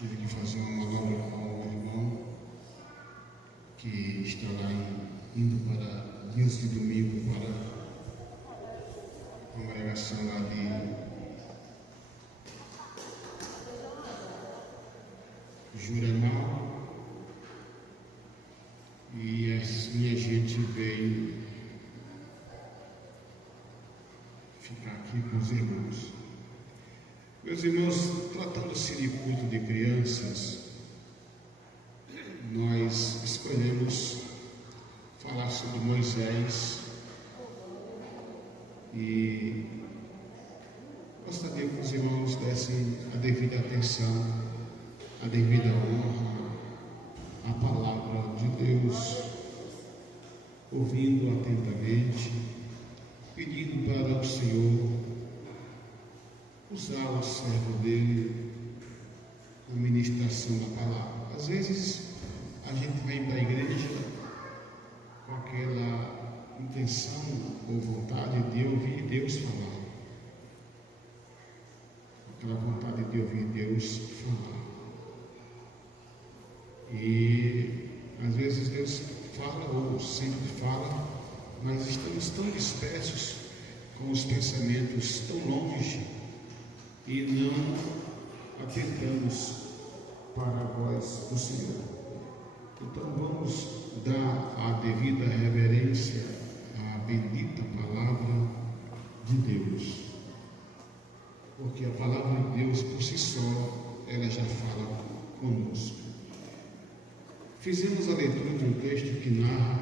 tive que fazer uma manobra com o irmão que está lá indo para dias de domingo para a congregação lá de Juremal, e a minha gente veio ficar aqui com os irmãos. Meus irmãos, tratando-se de culto de crianças, nós escolhemos falar sobre Moisés e gostaria que os irmãos dessem a devida atenção, a devida honra à palavra de Deus, ouvindo atentamente, pedindo para o Senhor usar o servo dele na ministração da palavra. Às vezes a gente vem para a igreja com aquela intenção ou vontade de ouvir Deus falar, aquela vontade de ouvir Deus falar, e às vezes Deus fala ou sempre fala, mas estamos tão dispersos, com os pensamentos tão longe, e não atentamos para a voz do Senhor. Então vamos dar a devida reverência à bendita palavra de Deus, porque a palavra de Deus por si só, ela já fala conosco. Fizemos a leitura de um texto que narra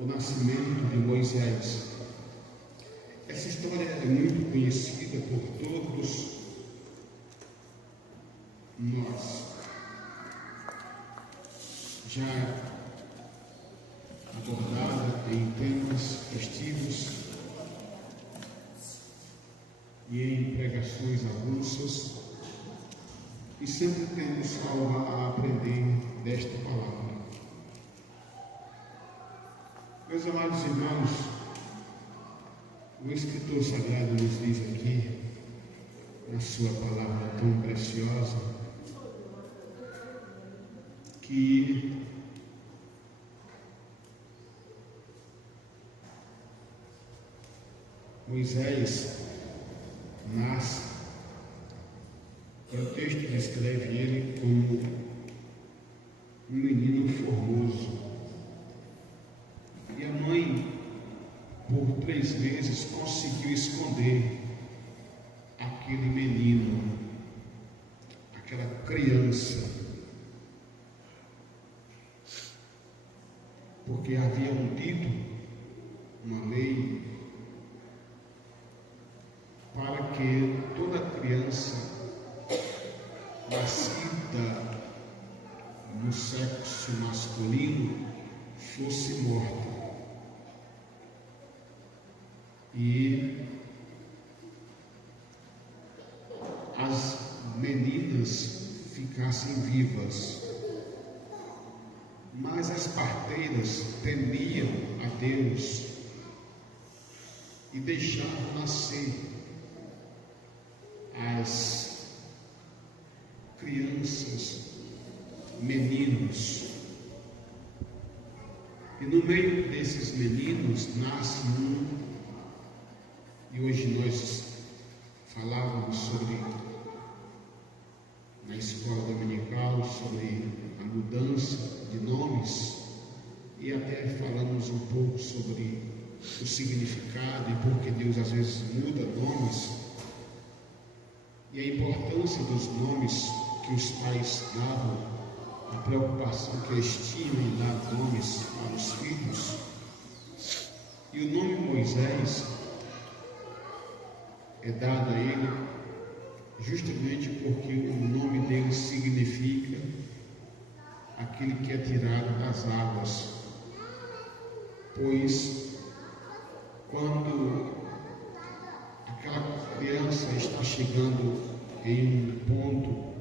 o nascimento de Moisés. Essa história é muito conhecida por todos nós. Já abordada em temas festivos e em pregações avulsas, e sempre temos algo a aprender desta palavra. Meus amados irmãos, o Escritor Sagrado nos diz aqui, na sua palavra tão preciosa, que Moisés nasce, e o texto descreve ele como um menino formoso, e a mãe, por 3 meses, conseguiu esconder aquele menino, aquela criança, porque havia um dito, uma lei, para que toda criança nascida no sexo masculino fosse morta e as meninas ficassem vivas. Mas as parteiras temiam a Deus e deixavam nascer as crianças, meninos. E no meio desses meninos nasce um, e hoje nós falávamos sobre, na escola dominical, sobre a mudança de nomes, e até falamos um pouco sobre o significado e por que Deus às vezes muda nomes, e a importância dos nomes que os pais davam, a preocupação que eles tinham em dar nomes para os filhos. E o nome Moisés é dado a ele justamente porque o nome dele significa aquele que é tirado das águas, pois quando aquela criança está chegando em um ponto,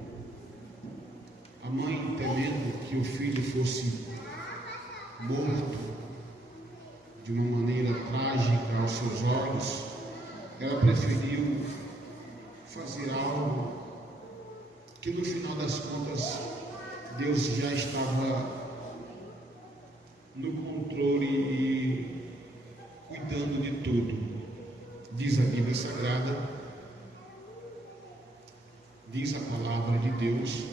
a mãe, temendo que o filho fosse morto de uma maneira trágica aos seus olhos, ela preferiu fazer algo que no final das contas Deus já estava no controle e cuidando de tudo. Diz a Bíblia Sagrada, diz a palavra de Deus,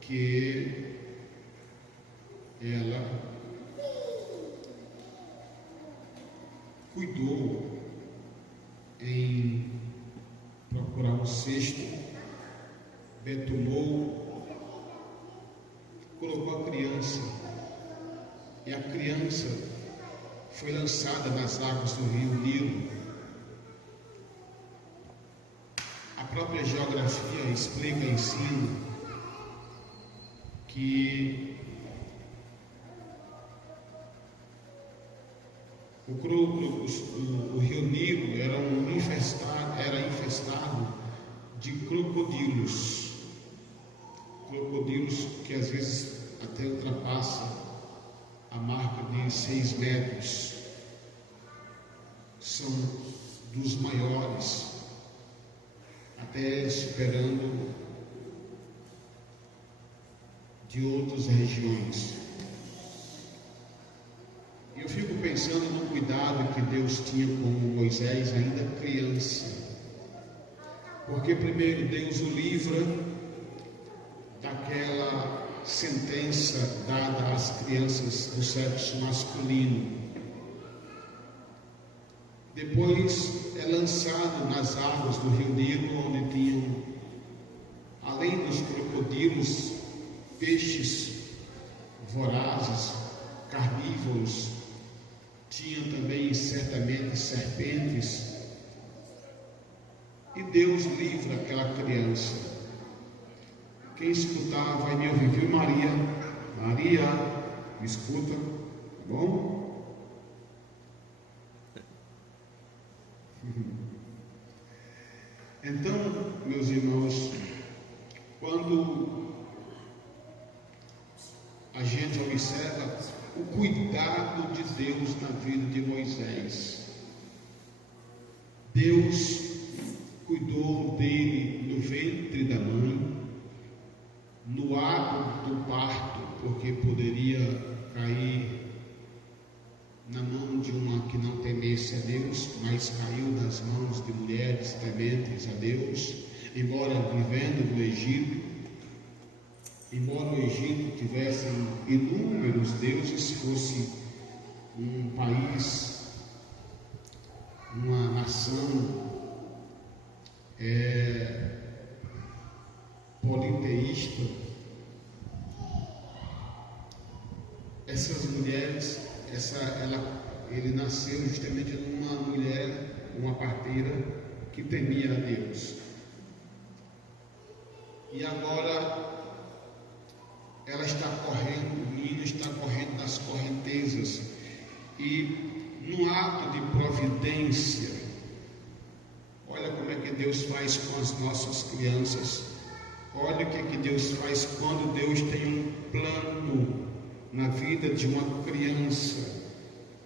que ela cuidou em procurar um cesto, betulou, colocou a criança, e a criança foi lançada nas águas do rio Nilo. A própria geografia explica e ensina que o rio Nilo era infestado de crocodilos que às vezes até ultrapassam a marca de 6 metros, são dos maiores, até superando de outras regiões. Eu fico pensando no cuidado que Deus tinha com Moisés, ainda criança, porque primeiro Deus o livra daquela sentença dada às crianças do sexo masculino. Depois é lançado nas águas do rio Nilo, onde tinham, além dos crocodilos, peixes vorazes, carnívoros, tinham também certamente serpentes, e Deus livra aquela criança. Quem escutar vai me ouvir, viu, Maria? Maria, me escuta, tá bom? Então, meus irmãos, quando a gente observa o cuidado de Deus na vida de Moisés, Deus cuidou dele no ventre da mãe, no ato do parto, porque poderia cair na mão de uma que não temesse a Deus, mas caiu nas mãos de mulheres tementes a Deus, embora vivendo no Egito, embora o Egito tivesse inúmeros deuses, fosse um país, uma nação politeísta, essas mulheres, ele nasceu justamente numa mulher, uma parteira que temia a Deus. E agora ela está correndo, o menino está correndo nas correntezas, e num ato de providência, olha como é que Deus faz com as nossas crianças, olha o que é que Deus faz quando Deus tem um plano na vida de uma criança,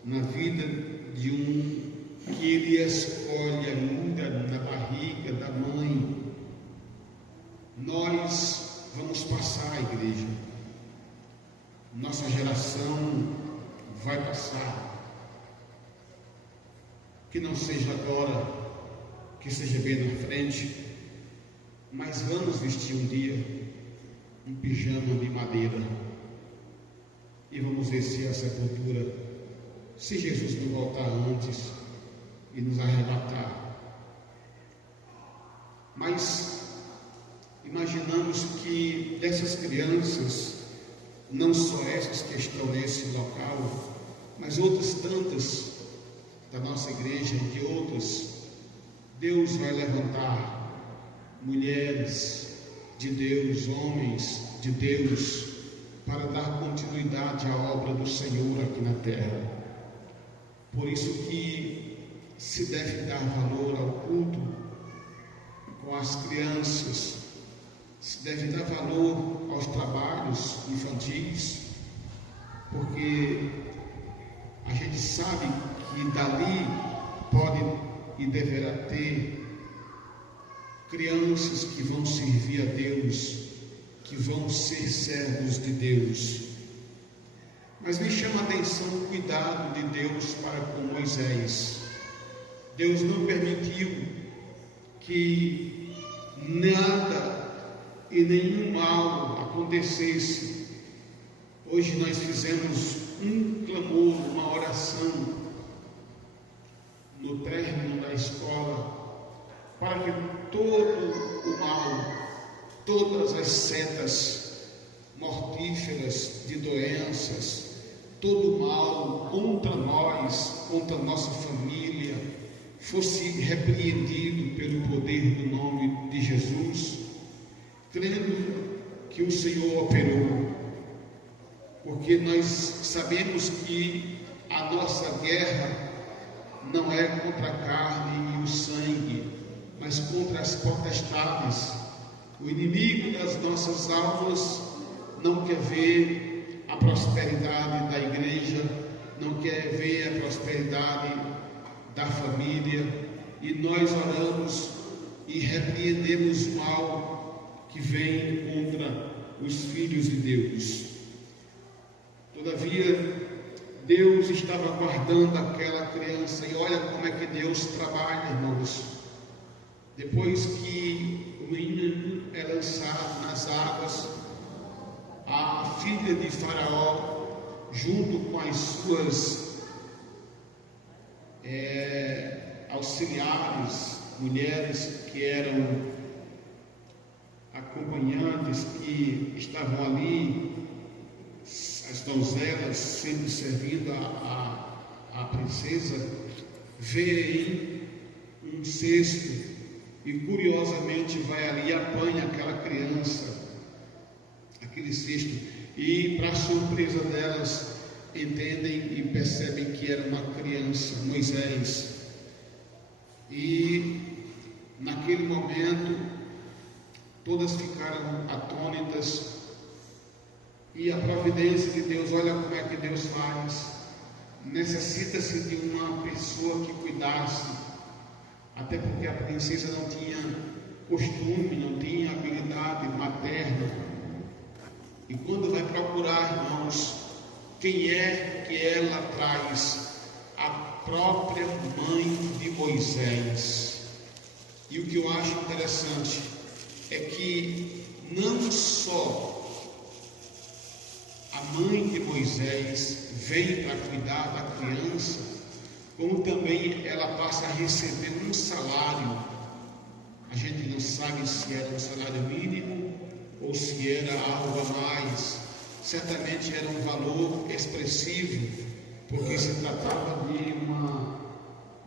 na vida de que Ele escolhe ainda na barriga da mãe. Nós vamos passar, igreja, nossa geração vai passar, que não seja agora, que seja bem na frente, mas vamos vestir um dia um pijama de madeira e vamos descer a sepultura, se Jesus não voltar antes e nos arrebatar. Mas imaginamos que dessas crianças, não só essas que estão nesse local, mas outras tantas da nossa igreja e de outras, Deus vai levantar mulheres de Deus, homens de Deus, para dar continuidade à obra do Senhor aqui na terra. Por isso que se deve dar valor ao culto com as crianças, se deve dar valor aos trabalhos infantis, porque a gente sabe que dali pode e deverá ter crianças que vão servir a Deus, que vão ser servos de Deus. Mas me chama a atenção o cuidado de Deus para com Moisés. Deus não permitiu que nada e nenhum mal acontecesse. Hoje nós fizemos um clamor, uma oração no término da escola, para que todo o mal, todas as setas mortíferas de doenças, todo o mal contra nós, contra a nossa família, fosse repreendido pelo poder do nome de Jesus, crendo que o Senhor operou, porque nós sabemos que a nossa guerra não é contra a carne e o sangue, mas contra as potestades. O inimigo das nossas almas não quer ver a prosperidade da igreja, não quer ver a prosperidade da família, e nós oramos e repreendemos o mal que vem contra os filhos de Deus. Todavia, Deus estava guardando aquela criança, e olha como é que Deus trabalha, irmãos. Depois que o menino é lançado nas águas, a filha de Faraó, junto com as suas auxiliares, mulheres que eram acompanhantes, que estavam ali, as donzelas sempre servindo a princesa, veem um cesto e curiosamente vai ali e apanha aquela criança, aquele cesto, e para surpresa delas entendem e percebem que era uma criança, Moisés. E naquele momento todas ficaram atônitas, e a providência de Deus, olha como é que Deus faz. Necessita-se de uma pessoa que cuidasse, até porque a princesa não tinha costume, não tinha habilidade materna. E quando vai procurar, irmãos, quem é que ela traz? A própria mãe de Moisés. E o que eu acho interessante é que não só a mãe de Moisés vem para cuidar da criança, como também ela passa a receber um salário. A gente não sabe se era um salário mínimo ou se era algo a mais. Certamente era um valor expressivo, porque se tratava de uma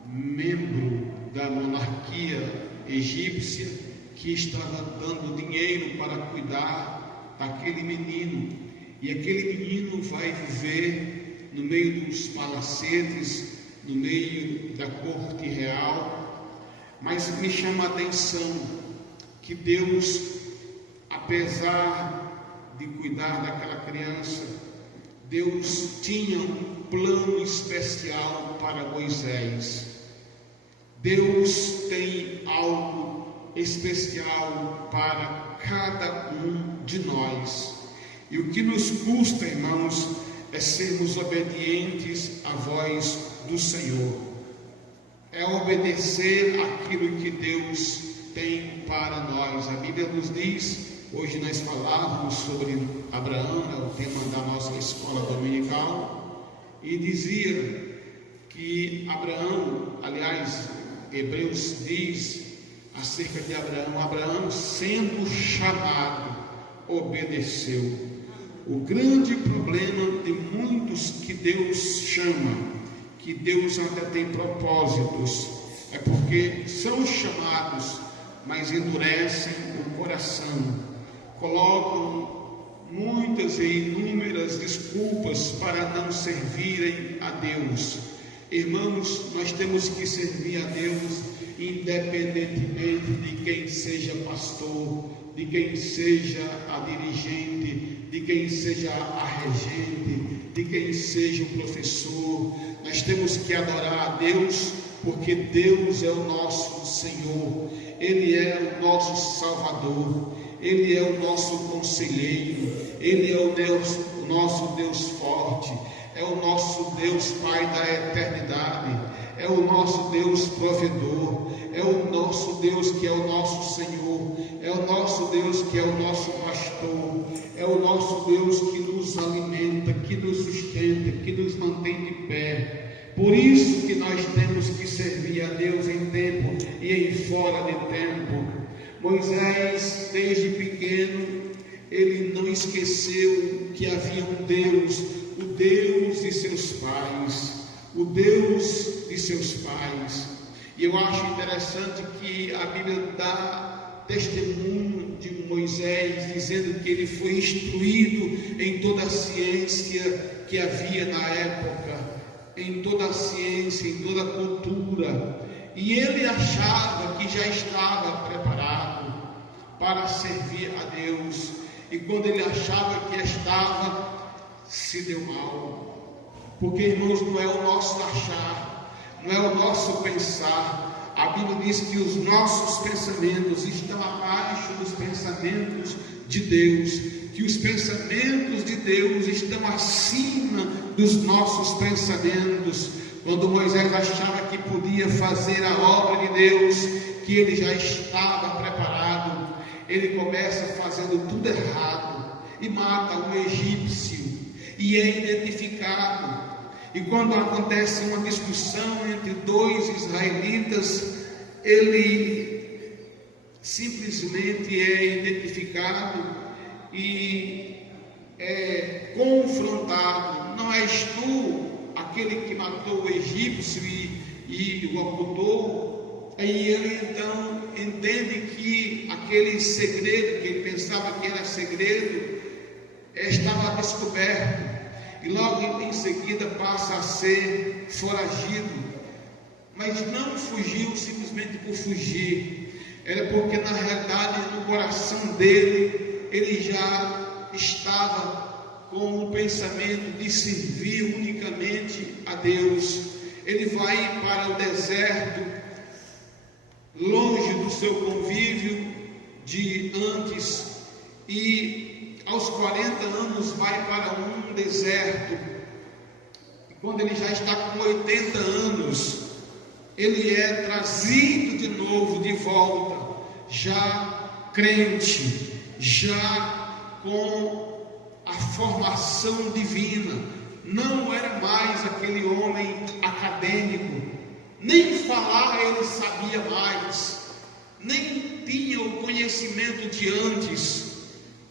membro da monarquia egípcia que estava dando dinheiro para cuidar daquele menino. E aquele menino vai viver no meio dos palacetes, no meio da corte real. Mas me chama a atenção que Deus, apesar de cuidar daquela criança, Deus tinha um plano especial para Moisés. Deus tem algo especial para cada um de nós. E o que nos custa, irmãos, é sermos obedientes à voz do Senhor. É obedecer aquilo que Deus tem para nós. A Bíblia nos diz, hoje nós falávamos sobre Abraão, é o tema da nossa escola dominical, e dizia que Abraão, aliás, Hebreus diz acerca de Abraão, Abraão sendo chamado, obedeceu. O grande problema de muitos que Deus chama, que Deus até tem propósitos, é porque são chamados, mas endurecem o coração, colocam muitas e inúmeras desculpas para não servirem a Deus. Irmãos, nós temos que servir a Deus independentemente de quem seja pastor, de quem seja a dirigente, de quem seja a regente, de quem seja o professor. Nós temos que adorar a Deus porque Deus é o nosso Senhor, Ele é o nosso Salvador, Ele é o nosso conselheiro, Ele é o nosso Deus forte, é o nosso Deus Pai da eternidade, é o nosso Deus provedor, é o nosso Deus que é o nosso Senhor, é o nosso Deus que é o nosso pastor, é o nosso Deus que nos alimenta, que nos sustenta, que nos mantém de pé. Por isso que nós temos que servir a Deus em tempo e em fora de tempo. Moisés, desde pequeno, ele não esqueceu que havia um Deus, o Deus de seus pais, o Deus de seus pais. E eu acho interessante que a Bíblia dá testemunho de Moisés, dizendo que ele foi instruído em toda a ciência que havia na época, em toda a ciência, em toda a cultura, e ele achava que já estava preparado para servir a Deus, e quando ele achava que estava, se deu mal, porque, irmãos, não é o nosso achar, não é o nosso pensar. A Bíblia diz que os nossos pensamentos estão abaixo dos pensamentos de Deus, que os pensamentos de Deus estão acima dos nossos pensamentos. Quando Moisés achava que podia fazer a obra de Deus, que ele já estava preparado, ele começa fazendo tudo errado e mata um egípcio e é identificado. E quando acontece uma discussão entre dois israelitas, ele simplesmente é identificado e é confrontado. Não és tu aquele que matou o egípcio e o ocultou? E ele então entende que aquele segredo que ele pensava que era segredo estava descoberto, e logo em seguida passa a ser foragido. Mas não fugiu simplesmente por fugir, era porque na realidade no coração dele ele já estava com o pensamento de servir unicamente a Deus. Ele vai para o deserto, longe do seu convívio de antes, e aos 40 anos vai para um deserto. E quando ele já está com 80 anos, ele é trazido de novo, de volta, já crente, já com a formação divina. Não era mais aquele homem acadêmico, nem falar ele sabia mais, nem tinha o conhecimento de antes.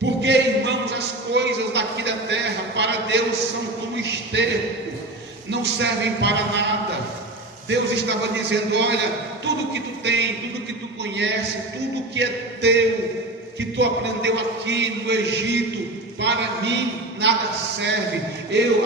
Porque, irmãos, as coisas daqui da terra para Deus são como esterco, não servem para nada. Deus estava dizendo: olha, tudo que tu tem, tudo que tu conhece, tudo que é teu, que tu aprendeu aqui no Egito, para mim nada serve. Eu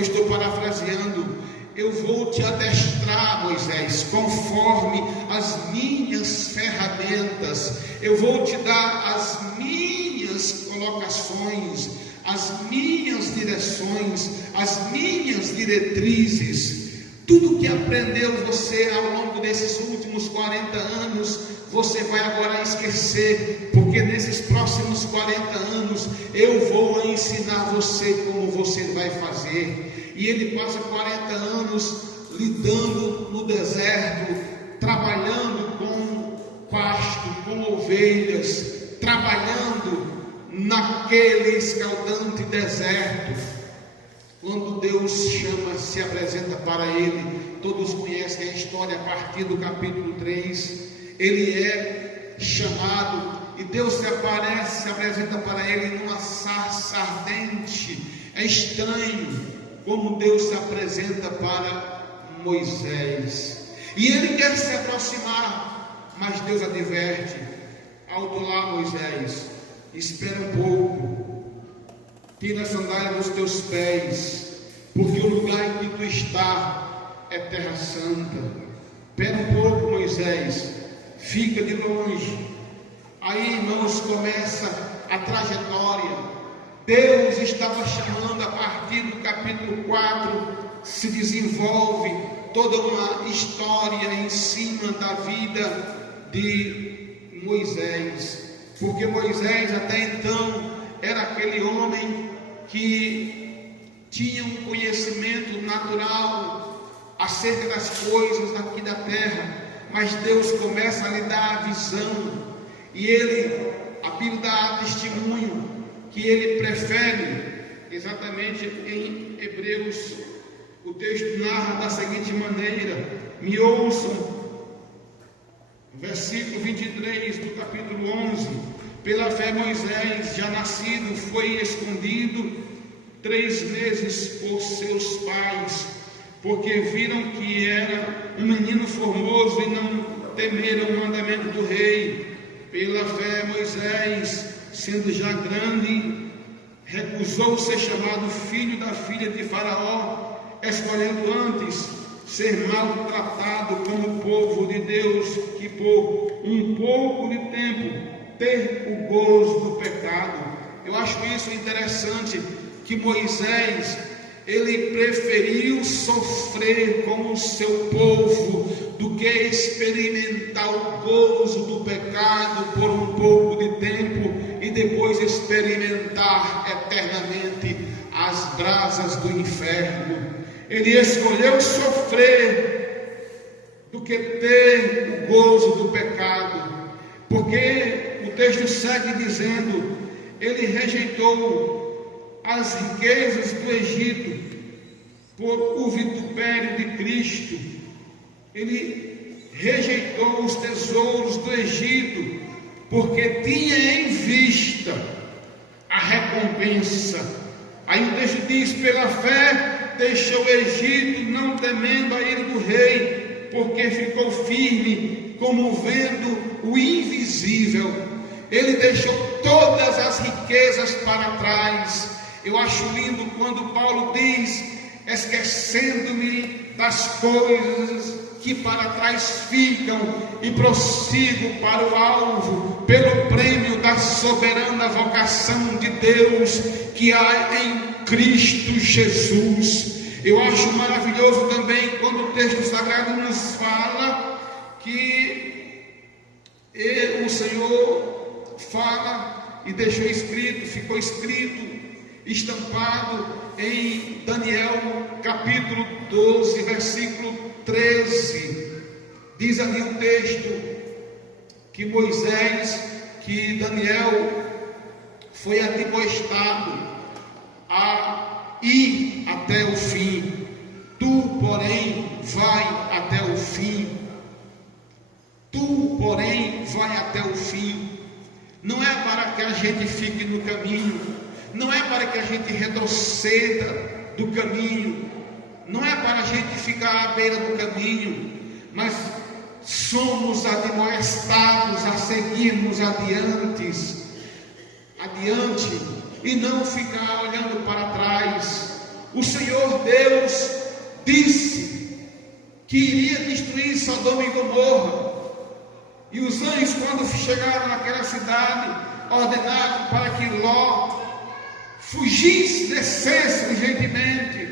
estou parafraseando, eu vou te adestrar, Moisés, conforme as minhas ferramentas. Eu vou te dar as minhas colocações, as minhas direções, as minhas diretrizes. Tudo que aprendeu você ao longo desses últimos 40 anos, você vai agora esquecer, porque nesses próximos 40 anos eu vou ensinar você como você vai fazer. E ele passa 40 anos lidando no deserto, trabalhando com pasto, com ovelhas, trabalhando naquele escaldante deserto. Quando Deus chama, se apresenta para ele, todos conhecem a história a partir do capítulo 3, ele é chamado e Deus se apresenta para ele numa sarça ardente. É estranho como Deus se apresenta para Moisés, e ele quer se aproximar, mas Deus adverte: alto lá, Moisés, espera um pouco, tira a sandália dos teus pés, porque o lugar em que tu está é terra santa. Espera um pouco, Moisés, fica de longe. Aí, irmãos, começa a trajetória. Deus estava chamando a partir do capítulo 4, se desenvolve toda uma história em cima da vida de Moisés, porque Moisés até então era aquele homem que tinha um conhecimento natural acerca das coisas daqui da terra, mas Deus começa a lhe dar a visão, e ele, a Bíblia dá testemunho que ele prefere, exatamente em Hebreus, o texto narra da seguinte maneira, me ouçam, versículo 23 do capítulo 11, pela fé Moisés, já nascido, foi escondido 3 meses por seus pais, porque viram que era um menino formoso e não temeram o mandamento do rei. Pela fé Moisés, sendo já grande, recusou ser chamado filho da filha de Faraó, escolhendo antes ser maltratado como o povo de Deus, que por um pouco de tempo ter o gozo do pecado. Eu acho isso interessante, que Moisés, ele preferiu sofrer com o seu povo do que experimentar o gozo do pecado por um pouco de tempo e depois experimentar eternamente as brasas do inferno. Ele escolheu sofrer do que ter o gozo do pecado, porque o texto segue dizendo, ele rejeitou as riquezas do Egito por o vitupério de Cristo. Ele rejeitou os tesouros do Egito porque tinha em vista a recompensa. Aí o texto diz, pela fé deixou o Egito, não temendo a ira do rei, porque ficou firme, como vendo o invisível. Ele deixou todas as riquezas para trás. Eu acho lindo quando Paulo diz, esquecendo-me das coisas que para trás ficam e prossigo para o alvo, pelo prêmio da soberana vocação de Deus que há em Cristo Jesus. Eu acho maravilhoso também quando o texto sagrado nos fala que o Senhor fala e deixou escrito, ficou escrito, estampado em Daniel capítulo 12, versículo 13, diz ali o texto que que Daniel foi admoestado a ir até o fim. Tu, porém, vai até o fim. Tu, porém, vai até o fim. Não é para que a gente fique no caminho, não é para que a gente retroceda do caminho, não é para a gente ficar à beira do caminho, mas somos admoestados a seguirmos adiante e não ficar olhando para trás. O Senhor Deus disse que iria destruir Sodoma e Gomorra, e os anjos, quando chegaram naquela cidade, ordenaram para que Ló fugisse, descesse urgentemente,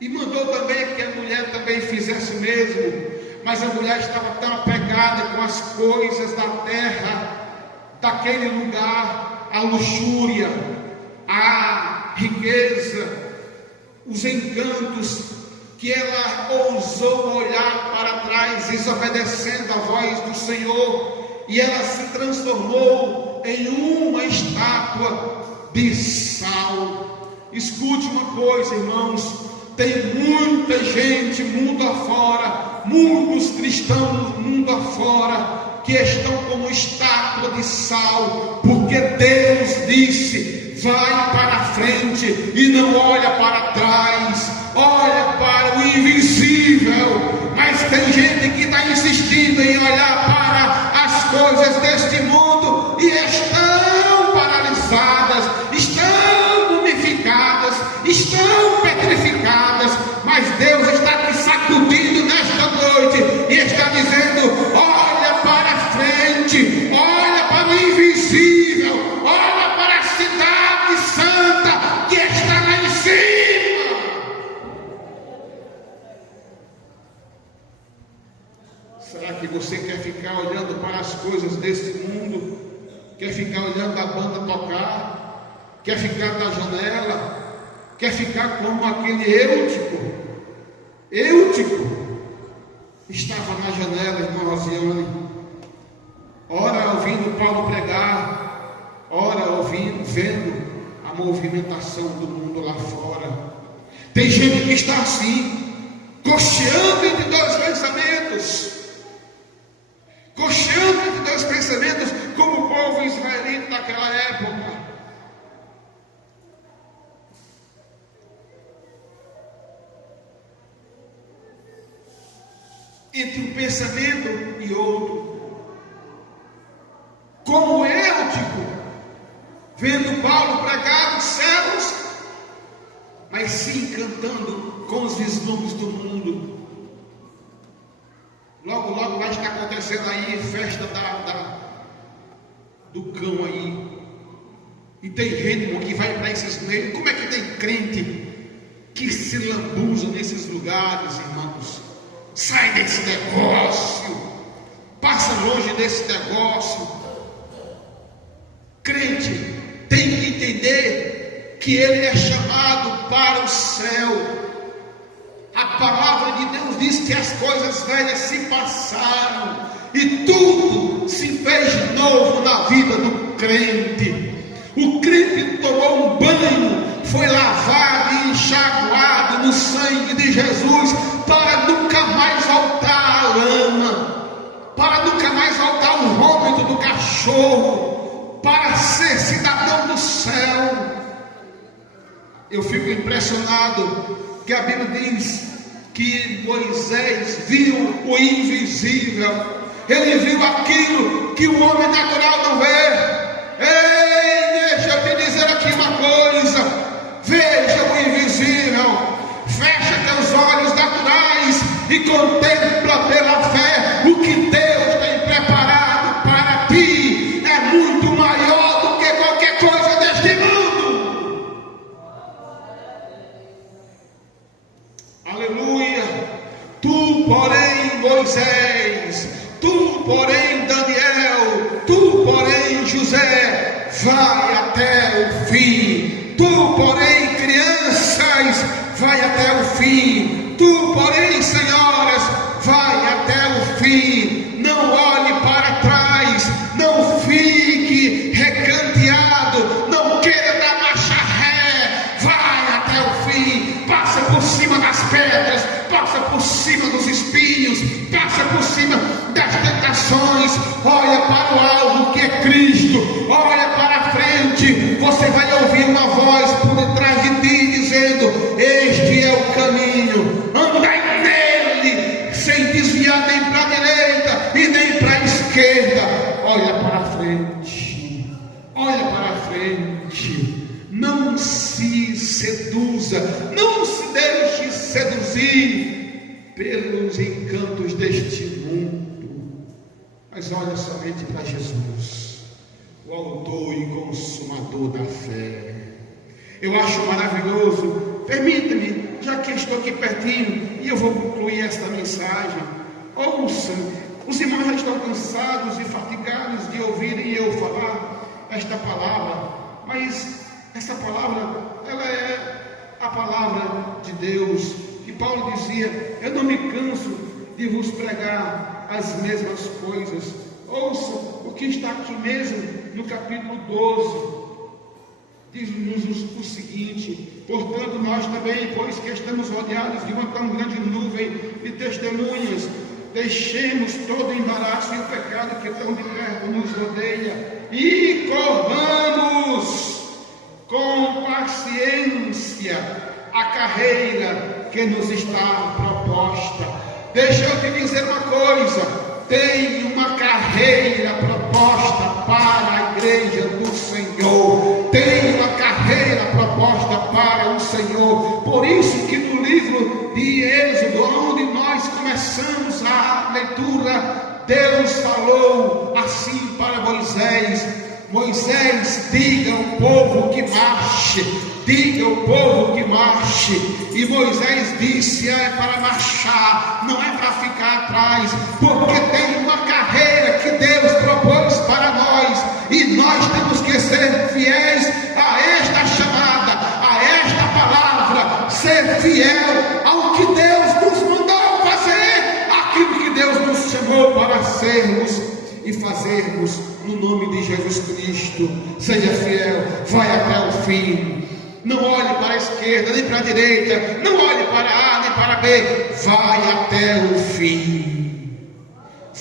e mandou também que a mulher também fizesse o mesmo. Mas a mulher estava tão apegada com as coisas da terra, daquele lugar, a luxúria, a riqueza, os encantos, que ela ousou olhar para trás, desobedecendo a voz do Senhor, e ela se transformou em uma estátua de sal. Escute uma coisa, irmãos, tem muita gente mundo afora, muitos cristãos mundo afora, que estão como estátua de sal, porque Deus disse, vai para a frente e não olha para trás, olha para o invisível. Mas tem gente que está insistindo em olhar para as coisas deste mundo e estão paralisadas, estão mumificadas, estão petrificadas. Mas Deus está te sacudindo nesta noite e está dizendo, olha para frente, olha para o invisível, olha para a cidade santa que está lá em cima. ficar olhando para as coisas desse mundo, quer ficar olhando a banda tocar, quer ficar da janela, quer ficar como aquele Eutico estava na janela, irmã Rosiane, ora ouvindo Paulo pregar, ora vendo a movimentação do mundo lá fora. Tem gente que está assim, cocheando entre dois pensamentos, como o povo israelita daquela época. Entre um pensamento e outro, como Eutico, vendo Paulo pregar os céus, mas se encantando com os vislumbres do mundo. Logo vai estar acontecendo aí festa do cão aí. E tem gente que vai para esses meios. Como é que tem crente que se lambuza nesses lugares, irmãos? Sai desse negócio, passa longe desse negócio. Crente tem que entender que ele é chamado para o céu. A palavra de Deus diz que as coisas velhas se passaram e tudo se fez novo na vida do crente. O crente tomou um banho, foi lavado e enxaguado no sangue de Jesus para nunca mais voltar à lama, para nunca mais voltar ao vômito do cachorro, para ser cidadão do céu. Eu fico impressionado que a Bíblia diz que Moisés viu o invisível. Ele viu aquilo que o homem natural não vê. Ei, deixa eu te dizer aqui uma coisa. Veja o invisível. Fecha teus olhos naturais e contempla pela fé o que Deus tem preparado para ti. É muito maior do que qualquer coisa deste mundo. Aleluia. Tu, porém, Moisés, tu, porém, Daniel, tu, porém, José, vai até o fim. Tu, porém, crianças, vai até o fim. Tu, porém, senhoras, vai até o fim. Não olhe para trás, não fique recanteado, não queira dar marcha ré, vai até o fim. Passa por cima das pedras, passa por cima dos espinhos, passa por cima das tentações. Olha para o alvo que é Cristo, olha para a frente. Você vai ouvir uma voz por detrás de ti dizendo: este é o caminho, andai nele, sem desviar nem para a direita e nem para a esquerda. Olha para a frente, olha para a frente. Não se seduza, não se deixe seduzir pelos encantos deste mundo, mas olha somente para Jesus, o autor e consumador da fé. Eu acho maravilhoso. Permita-me, já que estou aqui pertinho e eu vou concluir esta mensagem. Ouça, os irmãos já estão cansados e fatigados de ouvirem eu falar esta palavra, mas essa palavra, ela é a palavra de Deus. E Paulo dizia: eu não me canso de vos pregar as mesmas coisas. Ouça o que está aqui mesmo no capítulo 12. Diz-nos o seguinte: portanto, nós também, pois que estamos rodeados de uma tão grande nuvem de testemunhas, deixemos todo o embaraço e o pecado que tão de perto nos rodeia e corramos com paciência a carreira que nos está proposta. Deixa eu te dizer uma coisa: tem uma carreira proposta para a igreja do Senhor, tem uma carreira proposta para o Senhor. Por isso que no livro de Êxodo, onde nós começamos a leitura, Deus falou assim para Moisés: Moisés, diga ao povo que marche, diga ao povo que marche. E Moisés disse: é para marchar, não é para ficar atrás, porque tem uma carreira sermos e fazermos no nome de Jesus Cristo. Seja fiel, vai até o fim. Não olhe para a esquerda nem para a direita, não olhe para A nem para B, vai até o fim.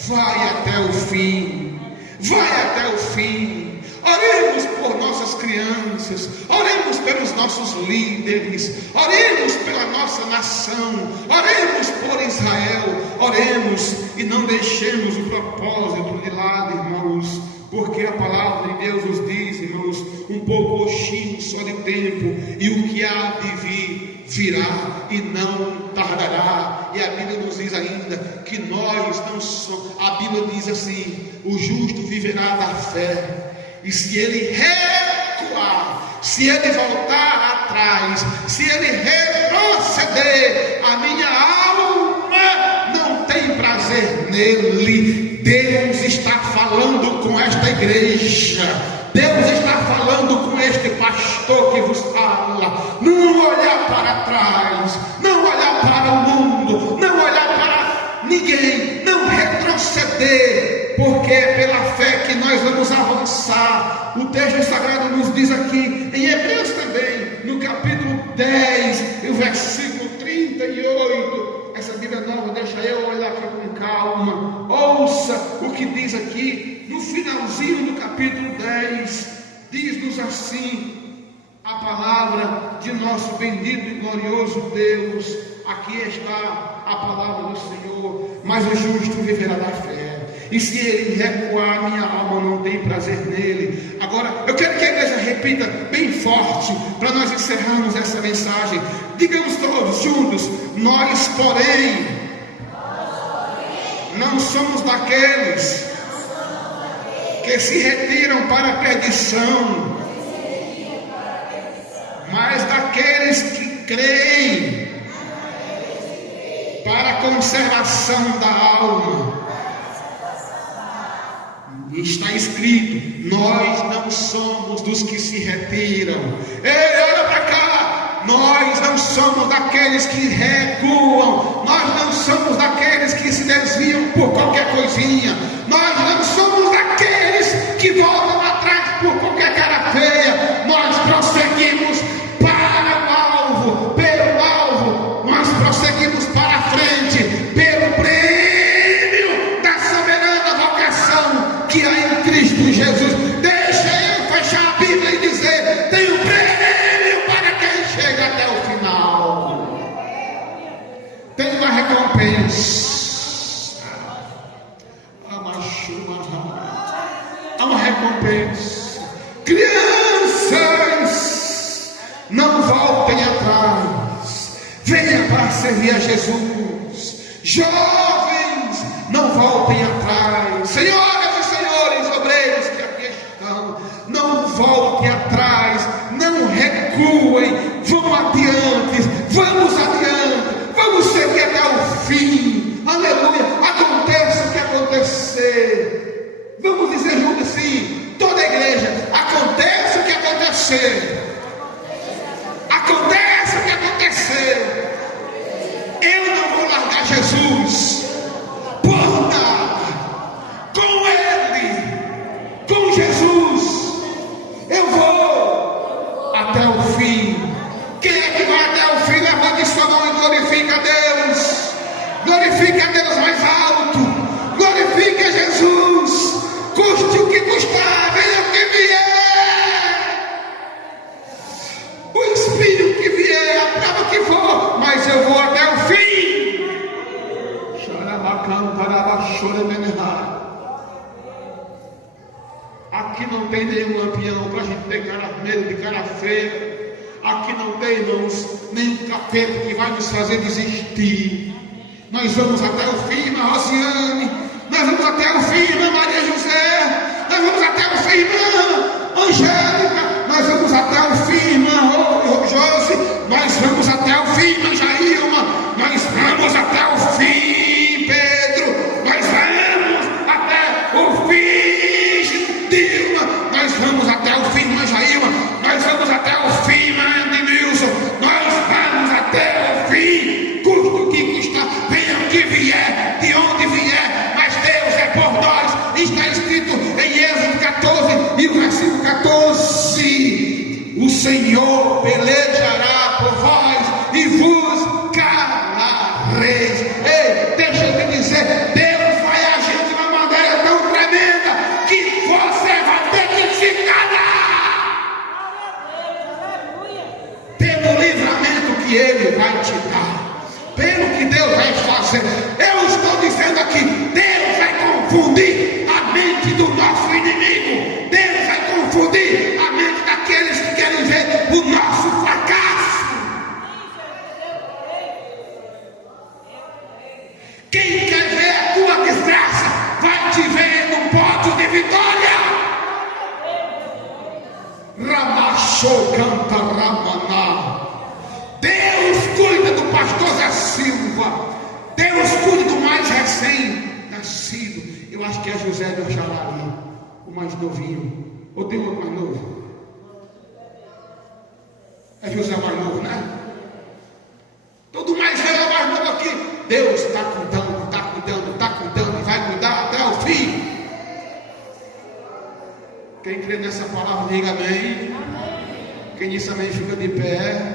Vai até o fim. Vai até o fim. Oremos por nossas crianças, oremos pelos nossos líderes, oremos pela nossa nação, oremos por Israel, oremos e não deixemos o propósito de lado, irmãos, porque a palavra de Deus nos diz, irmãos, um pouco coxinho só de tempo, e o que há de vir, virá e não tardará. E a Bíblia nos diz ainda que nós não somos, a Bíblia diz assim: o justo viverá da fé. E se ele recuar, se ele voltar atrás, se ele retroceder, a minha alma não tem prazer nele. Deus está falando com esta igreja. Deus está falando com este pastor que vos fala. Não olhar para trás, não olhar para o mundo, não olhar para ninguém, não retroceder, porque é pela fé que nós vamos avançar. O texto sagrado nos diz aqui, em Hebreus também, no capítulo 10, e o versículo 38, essa Bíblia nova, deixa eu olhar aqui com calma, ouça o que diz aqui, no finalzinho do capítulo 10, diz-nos assim, a palavra de nosso bendito e glorioso Deus. Aqui está a palavra do Senhor: mas o justo viverá da fé, e se ele recuar, minha alma não tem prazer nele. Agora, eu quero que a igreja repita bem forte, para nós encerrarmos essa mensagem. Digamos todos juntos: nós, porém, não somos daqueles que se retiram para a perdição, mas daqueles que creem para a conservação da alma. Está escrito: nós não somos dos que se retiram. Ei, olha para cá. Nós não somos daqueles que recuam. Nós não somos daqueles que se desviam por qualquer coisinha. Nós não somos daqueles que voltam atrás por qualquer cara feia. Nós prosseguimos para o alvo, pelo alvo. Nós prosseguimos para a frente, pelo prêmio da soberana vocação que há em Cristo Jesus. Deixa eu fechar a Bíblia e dizer: tem um prêmio para quem chega até o final. Tem uma recompensa. Há uma recompensa. Crianças, não voltem atrás. Venha para servir a Jesus. Jovens, não voltem atrás. Senhoras e senhores obreiros que aqui estão, não voltem atrás, não recuem, vão adiante, vamos adiante, vamos seguir até o fim. Aleluia. Aconteça o que acontecer. Vamos dizer junto assim, toda a igreja: aconteça o que acontecer. Aconteça o que acontecer, eu não vou largar Jesus por nada. Com Ele, com Jesus, eu vou até o fim. Quem é que vai até o fim? Levante sua mão e glorifique a Deus. Glorifique a Deus mais alto. Glorifique a Jesus. Custe o que custar, venha o que vier. O espinho que vier, a prova que for, mas eu vou até o fim. Aqui não tem nenhum lampião para a gente ter cara medo de cara feia. Aqui não tem, irmãos, nenhum capeta que vai nos fazer desistir. Nós vamos até o fim, irmã Rosiane. Nós vamos até o fim, irmã Maria José. Nós vamos até o fim, irmã Angélica. Nós vamos até o fim, irmã Josi. Nós vamos até o fim, irmã Jailma. Nós vamos até o fim, Pedro. Nós vamos até o fim, Dilma. Nós vamos até o fim, irmã Jailma. Nós vamos até o fim, irmã Edmilson. Nós vamos até o fim. Custa o que custar, venha o que vier, de onde vier. Mas Deus é Está escrito em Êxodo 14 e o versículo 14: o Senhor pelejará por vós e vos calareis. Ei, deixa eu te dizer, Deus vai agir de uma maneira tão tremenda que você vai ter que se calar pelo livramento que Ele vai te dar, pelo que Deus vai fazer. Eu estou dizendo aqui, Deus vai confundir a mente do nosso inimigo. Deus vai confundir a mente daqueles que querem ver o nosso fracasso. Quem quer ver a tua desgraça vai te ver no pódio de vitória. Ramachou canta Ramaná. Deus cuida do pastor da Silva. Deus cuida do mais recém-nascido. Eu acho que é José do Jalari, o mais novinho. Ou tem outro mais novo? É José mais novo, né? Todo mais velho é mais novo aqui. Deus está cuidando, está cuidando, está cuidando e vai cuidar até o fim. Quem crê nessa palavra, diga amém. Quem disse amém, fica de pé.